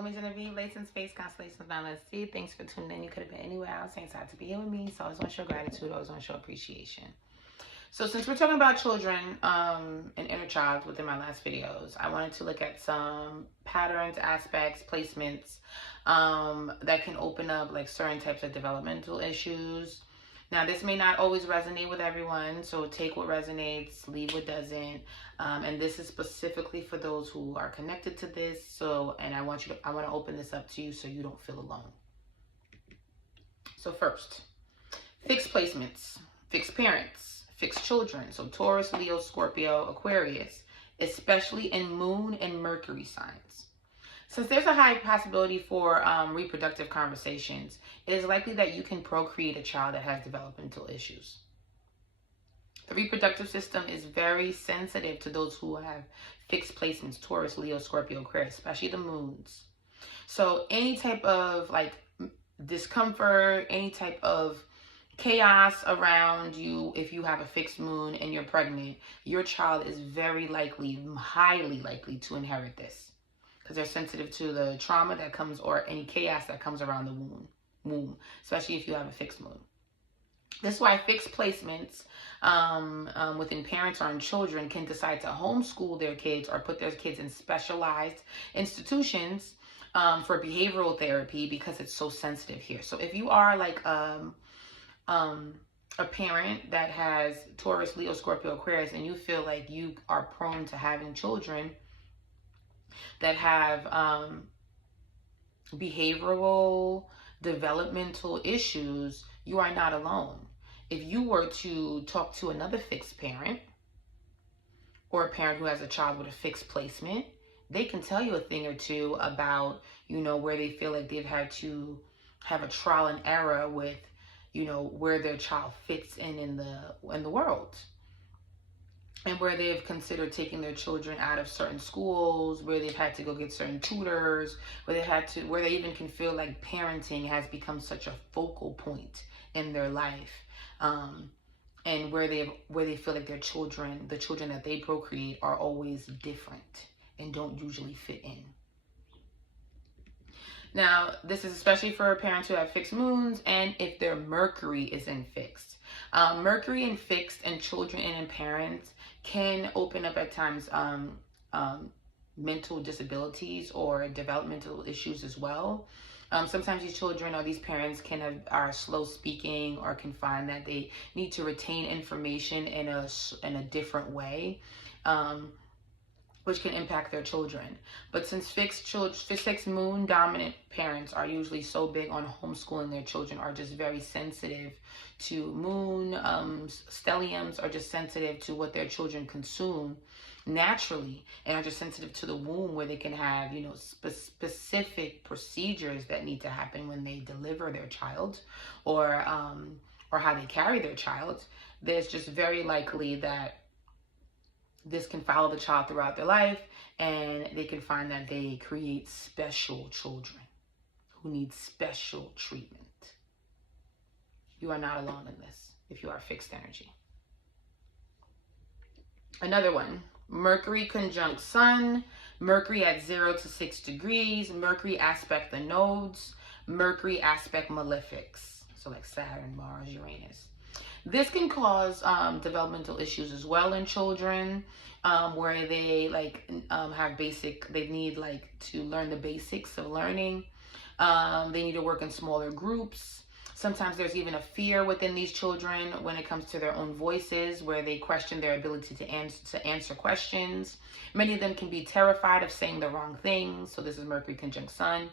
Women's Interview, Lace in Space, Constellations, now let's see. Thanks for tuning in. You could have been anywhere else. Thanks to be here with me. So I always want to show gratitude. I always want to show appreciation. So since we're talking about children and inner child within my last videos, I wanted to look at some patterns, aspects, placements that can open up like certain types of developmental issues. Now, this may not always resonate with everyone, so take what resonates, leave what doesn't. And this is specifically for those who are connected to this. So, and I want to open this up to you so you don't feel alone. So first, fixed placements, fixed parents, fixed children. So Taurus, Leo, Scorpio, Aquarius, especially in Moon and Mercury signs. Since there's a high possibility for reproductive conversations, it is likely that you can procreate a child that has developmental issues. The reproductive system is very sensitive to those who have fixed placements, Taurus, Leo, Scorpio, Aquarius, especially the moons. So any type of like discomfort, any type of chaos around you, if you have a fixed moon and you're pregnant, your child is very likely, highly likely to inherit this. Because they're sensitive to the trauma that comes or any chaos that comes around the womb, especially if you have a fixed moon. This is why fixed placements within parents or in children can decide to homeschool their kids or put their kids in specialized institutions for behavioral therapy because it's so sensitive here. So if you are like a parent that has Taurus, Leo, Scorpio, Aquarius, and you feel like you are prone to having children that have behavioral developmental issues, you are not alone. If you were to talk to another fixed parent or a parent who has a child with a fixed placement, they can tell you a thing or two about, where they feel like they've had to have a trial and error with, where their child fits in the world. And where they've considered taking their children out of certain schools, where they've had to go get certain tutors, where they even can feel like parenting has become such a focal point in their life, and where they feel like the children that they procreate are always different and don't usually fit in. Now, this is especially for parents who have fixed moons and if their Mercury is in fixed. Mercury in fixed and children and in parents can open up at times mental disabilities or developmental issues as well. Sometimes these children or these parents are slow speaking or can find that they need to retain information in a different way, which can impact their children. But since fixed moon dominant parents are usually so big on homeschooling their children, are just very sensitive to moon, stelliums are just sensitive to what their children consume naturally, and are just sensitive to the womb, where they can have, specific procedures that need to happen when they deliver their child, or how they carry their child. There's just very likely that this can follow the child throughout their life, and they can find that they create special children who need special treatment. You are not alone in this if you are fixed energy. Another one, Mercury conjunct Sun, Mercury at 0 to 6 degrees, Mercury aspect the nodes, Mercury aspect Malefics. So like Saturn, Mars, Uranus. This can cause developmental issues as well in children, where they they need to learn the basics of learning. They need to work in smaller groups. Sometimes there's even a fear within these children when it comes to their own voices, where they question their ability to answer questions. Many of them can be terrified of saying the wrong thing. So this is Mercury conjunct Sun.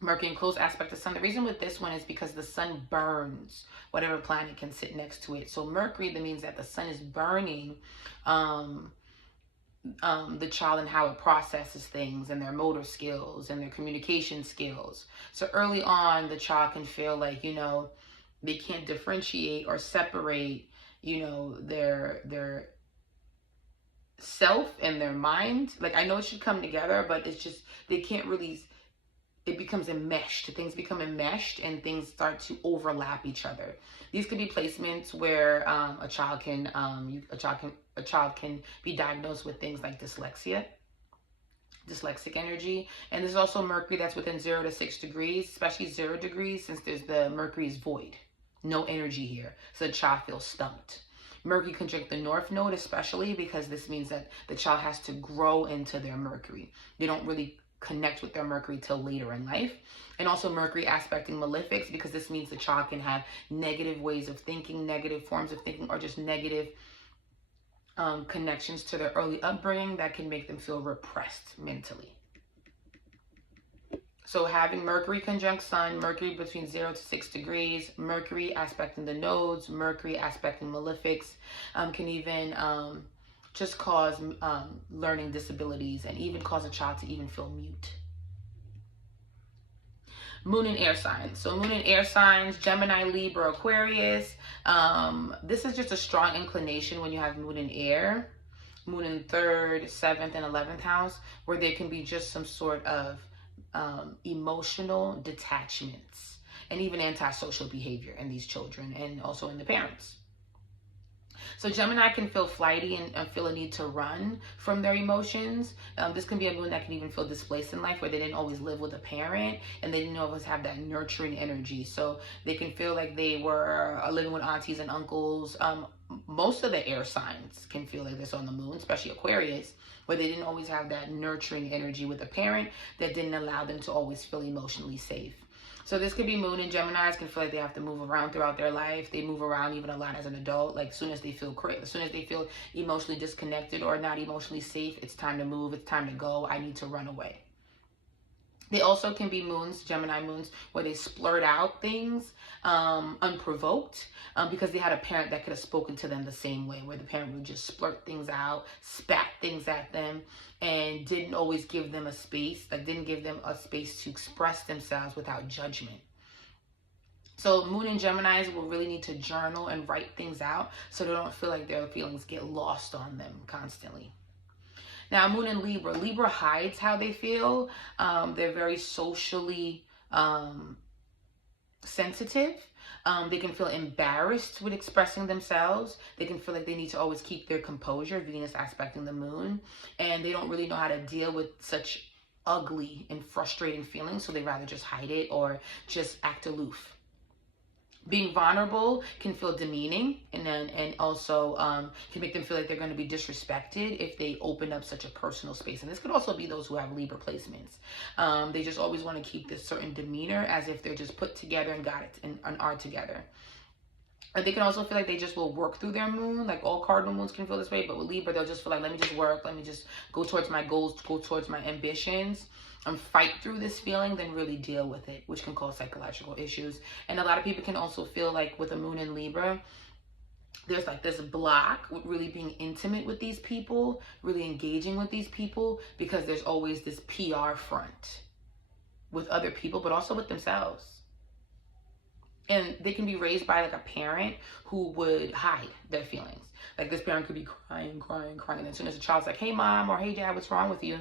Mercury in close aspect to Sun. The reason with this one is because the Sun burns whatever planet can sit next to it. So Mercury, that means that the Sun is burning the child and how it processes things, and their motor skills and their communication skills. So early on, the child can feel like, they can't differentiate or separate, their self and their mind. Like, I know it should come together, but it's just, they can't really, it becomes enmeshed. Things become enmeshed and things start to overlap each other. These could be placements where a child can be diagnosed with things like dyslexia. dyslexic energy. And there's also Mercury that's within 0 to 6 degrees, especially 0 degrees, since there's the Mercury is void. No energy here. So the child feels stumped. Mercury conjunct the North Node, especially because this means that the child has to grow into their Mercury. They don't really connect with their Mercury till later in life. And also Mercury aspecting Malefics, because this means the child can have negative ways of thinking, negative forms of thinking, or just negative connections to their early upbringing that can make them feel repressed mentally. So having Mercury conjunct Sun, Mercury between 0 to 6 degrees, Mercury aspecting the nodes, Mercury aspecting Malefics, can even just cause learning disabilities and even cause a child to even feel mute. Moon and air signs. So moon and air signs, Gemini, Libra, Aquarius. This is just a strong inclination when you have moon in air, moon in 3rd, 7th, and 11th house, where there can be just some sort of emotional detachments and even antisocial behavior in these children and also in the parents. So Gemini can feel flighty and feel a need to run from their emotions. This can be a moon that can even feel displaced in life, where they didn't always live with a parent and they didn't always have that nurturing energy. So they can feel like they were living with aunties and uncles. Most of the air signs can feel like this on the moon, especially Aquarius, where they didn't always have that nurturing energy with a parent that didn't allow them to always feel emotionally safe. So this could be moon and Geminis can feel like they have to move around throughout their life. They move around even a lot as an adult. Like as soon as they feel emotionally disconnected or not emotionally safe, it's time to move. It's time to go. I need to run away. They also can be moons, Gemini moons, where they splurt out things unprovoked because they had a parent that could have spoken to them the same way, where the parent would just splurt things out, spat things at them, and didn't always give them a space, didn't give them a space to express themselves without judgment. So moon and Geminis will really need to journal and write things out so they don't feel like their feelings get lost on them constantly. Now, moon and Libra. Libra hides how they feel. They're very socially sensitive. They can feel embarrassed with expressing themselves. They can feel like they need to always keep their composure, Venus aspecting the moon. And they don't really know how to deal with such ugly and frustrating feelings, so they rather just hide it or just act aloof. Being vulnerable can feel demeaning and also can make them feel like they're going to be disrespected if they open up such a personal space. And this could also be those who have Libra placements. They just always want to keep this certain demeanor as if they're just put together and got it and are together. And they can also feel like they just will work through their moon. Like all cardinal moons can feel this way, but with Libra, they'll just feel like, let me just work. Let me just go towards my goals, go towards my ambitions, and fight through this feeling, then really deal with it, which can cause psychological issues. And a lot of people can also feel like with a moon in Libra, there's like this block with really being intimate with these people, really engaging with these people, because there's always this PR front with other people, but also with themselves. And they can be raised by like a parent who would hide their feelings. Like this parent could be crying. And as soon as the child's like, hey mom, or hey dad, what's wrong with you?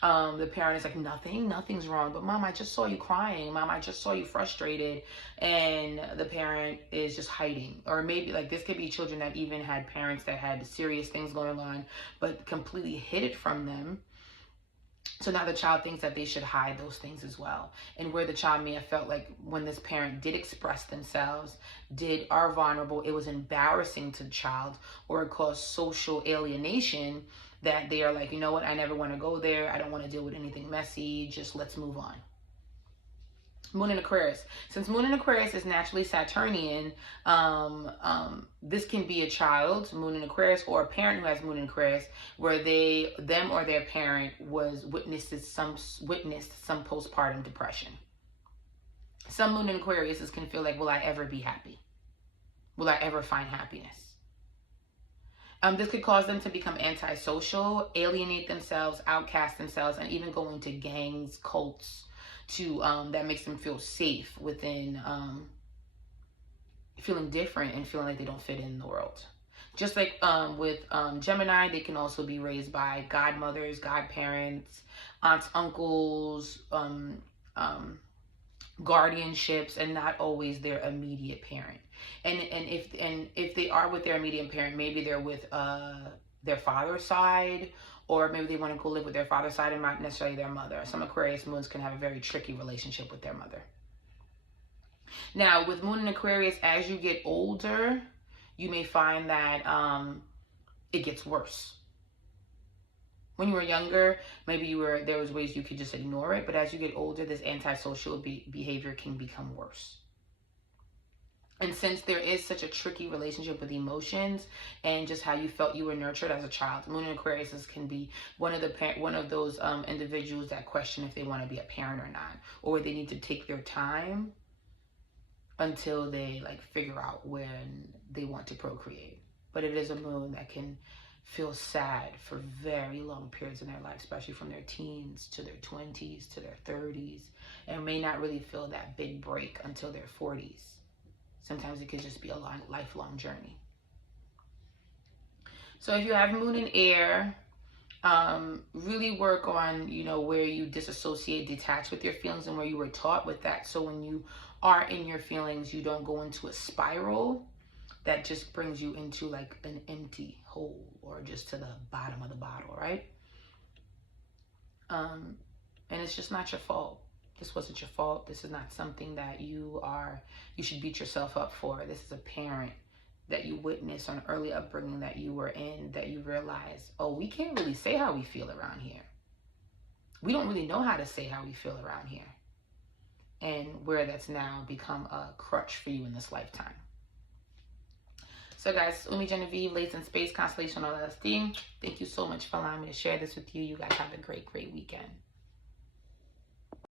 The parent is like, nothing's wrong. But mom, I just saw you crying. Mom, I just saw you frustrated. And the parent is just hiding. Or maybe like this could be children that even had parents that had serious things going on, but completely hid it from them. So now the child thinks that they should hide those things as well. And where the child may have felt like when this parent did express themselves, are vulnerable, it was embarrassing to the child, or it caused social alienation, that they are like, you know what, I never want to go there. I don't want to deal with anything messy. Just let's move on. Moon in Aquarius. Since Moon in Aquarius is naturally Saturnian, this can be a child, Moon in Aquarius, or a parent who has Moon in Aquarius, where them or their parent witnessed some postpartum depression. Some Moon in Aquarius can feel like, will I ever be happy? Will I ever find happiness? This could cause them to become antisocial, alienate themselves, outcast themselves, and even go into gangs, cults, that makes them feel safe within feeling different and feeling like they don't fit in the world. Just like with Gemini, they can also be raised by godmothers, godparents, aunts, uncles, guardianships, and not always their immediate parent. And if they are with their immediate parent, maybe they're with their father's side, or maybe they want to go live with their father's side and not necessarily their mother. Some Aquarius moons can have a very tricky relationship with their mother. Now, with Moon in Aquarius, as you get older, you may find that it gets worse. When you were younger, maybe there was ways you could just ignore it, but as you get older, this antisocial behavior can become worse. And since there is such a tricky relationship with emotions and just how you felt you were nurtured as a child, Moon in Aquarius can be one of those individuals that question if they want to be a parent or not, or they need to take their time until they like figure out when they want to procreate. But it is a moon that can feel sad for very long periods in their life, especially from their teens to their 20s to their 30s, and may not really feel that big break until their 40s. Sometimes it could just be a lifelong journey. So if you have Moon in air, really work on, where you disassociate, detach with your feelings and where you were taught with that. So when you are in your feelings, you don't go into a spiral that just brings you into like an empty hole or just to the bottom of the bottle, right? And it's just not your fault. This wasn't your fault. This is not something that you should beat yourself up for. This is a parent that you witnessed on early upbringing that you were in, that you realize, oh, we can't really say how we feel around here. We don't really know how to say how we feel around here. And where that's now become a crutch for you in this lifetime. So guys, Umi Genevieve, Lace in Space, Constellation LSD. Thank you so much for allowing me to share this with you. You guys have a great, great weekend.